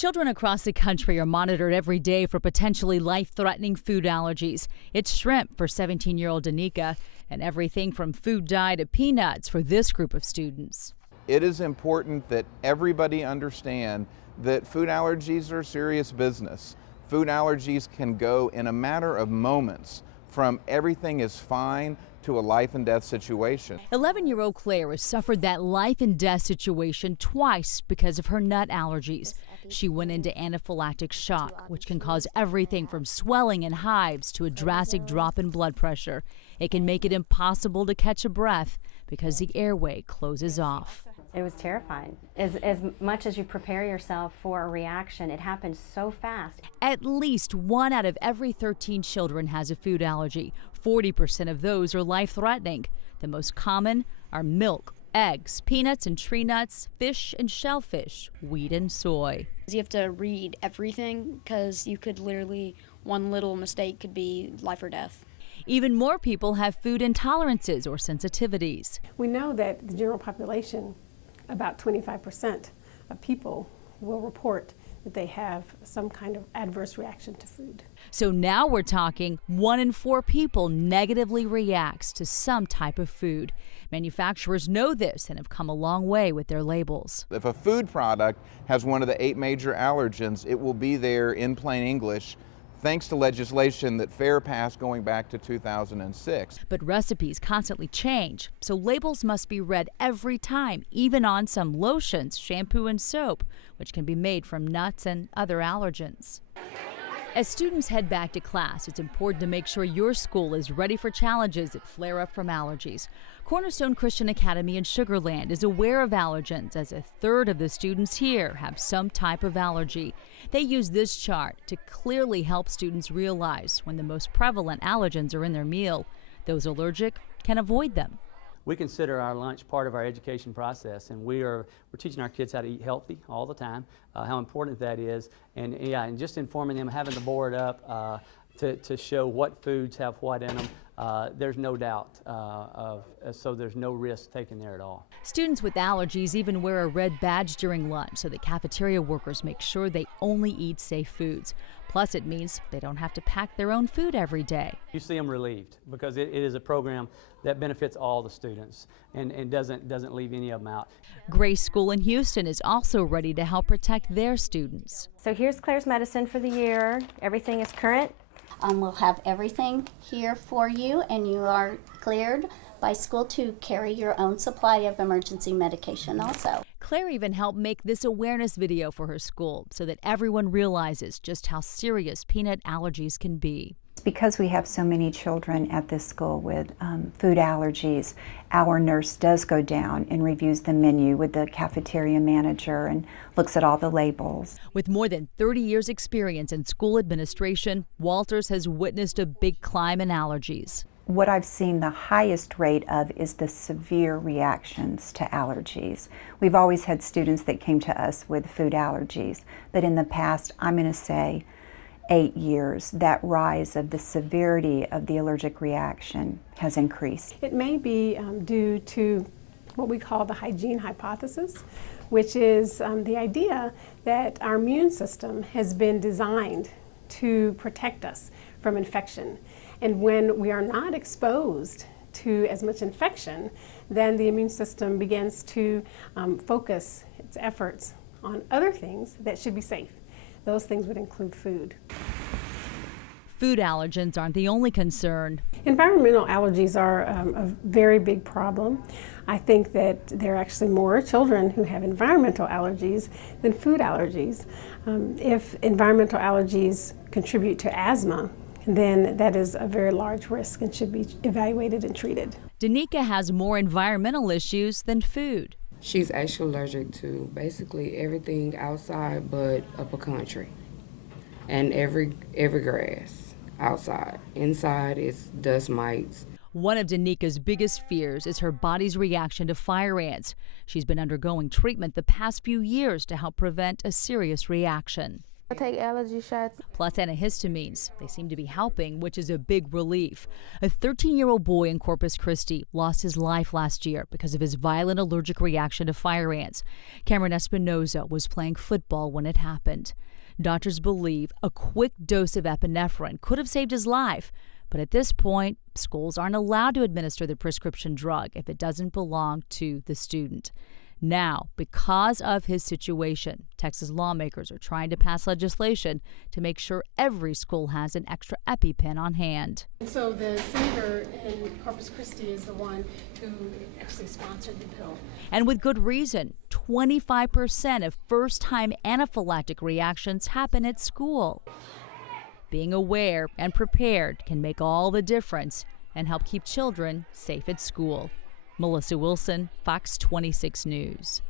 Children across the country are monitored every day for potentially life-threatening food allergies. It's shrimp for 17-year-old Danica, and everything from food dye to peanuts for this group of students. It is important that everybody understand that food allergies are serious business. Food allergies can go in a matter of moments from everything is fine to a life and death situation. 11-year-old Claire has suffered that life and death situation twice because of her nut allergies. She went into anaphylactic shock, which can cause everything from swelling and hives to a drastic drop in blood pressure. It can make it impossible to catch a breath because the airway closes off. It was terrifying. As much as you prepare yourself for a reaction, it happens so fast. At least 1 out of every 13 children has a food allergy. 40% of those are life-threatening. The most common are milk, eggs, peanuts and tree nuts, fish and shellfish, wheat and soy. You have to read everything because you could literally, one little mistake could be life or death. Even more people have food intolerances or sensitivities. We know that the general population, about 25% of people will report that they have some kind of adverse reaction to food. So now we're talking 1 in 4 people negatively reacts to some type of food. Manufacturers know this and have come a long way with their labels. If a food product has one of the 8 major allergens, it will be there in plain English, thanks to legislation that FAIR passed going back to 2006. But recipes constantly change, so labels must be read every time, even on some lotions, shampoo, and soap, which can be made from nuts and other allergens. As students head back to class, it's important to make sure your school is ready for challenges that flare up from allergies. Cornerstone Christian Academy in Sugar Land is aware of allergens, as 1/3 of the students here have some type of allergy. They use this chart to clearly help students realize when the most prevalent allergens are in their meal. Those allergic can avoid them. We consider our lunch part of our education process, and we're teaching our kids how to eat healthy all the time, how important that is, and just informing them, having the board up to show what foods have what in them. There's no doubt, so there's no risk taken there at all. Students with allergies even wear a red badge during lunch so the cafeteria workers make sure they only eat safe foods. Plus, it means they don't have to pack their own food every day. You see them relieved because it is a program that benefits all the students and doesn't leave any of them out. Grace School in Houston is also ready to help protect their students. So here's Claire's medicine for the year. Everything is current. We'll have everything here for you, and you are cleared by school to carry your own supply of emergency medication also. Claire even helped make this awareness video for her school so that everyone realizes just how serious peanut allergies can be. Because we have so many children at this school with food allergies, our nurse does go down and reviews the menu with the cafeteria manager and looks at all the labels. With more than 30 years experience in school administration, Walters has witnessed a big climb in allergies. What I've seen the highest rate of is the severe reactions to allergies. We've always had students that came to us with food allergies, but in the past, I'm going to say 8 years, that rise of the severity of the allergic reaction has increased. It may be due to what we call the hygiene hypothesis, which is the idea that our immune system has been designed to protect us from infection. And when we are not exposed to as much infection, then the immune system begins to focus its efforts on other things that should be safe. Those things would include food. Food allergens aren't the only concern. Environmental allergies are a very big problem. I think that there are actually more children who have environmental allergies than food allergies. If environmental allergies contribute to asthma, then that is a very large risk and should be evaluated and treated. Danica has more environmental issues than food. She's actually allergic to basically everything outside but upper country, and every grass outside. Inside is dust mites. One of Danica's biggest fears is her body's reaction to fire ants. She's been undergoing treatment the past few years to help prevent a serious reaction. I take allergy shots. Plus antihistamines. They seem to be helping, which is a big relief. A 13-year-old boy in Corpus Christi lost his life last year because of his violent allergic reaction to fire ants. Cameron Espinoza was playing football when it happened. Doctors believe a quick dose of epinephrine could have saved his life. But at this point, schools aren't allowed to administer the prescription drug if it doesn't belong to the student. Now, because of his situation, Texas lawmakers are trying to pass legislation to make sure every school has an extra EpiPen on hand. And so the senator in Corpus Christi is the one who actually sponsored the bill. And with good reason. 25% of first-time anaphylactic reactions happen at school. Being aware and prepared can make all the difference and help keep children safe at school. Melissa Wilson, Fox 26 News.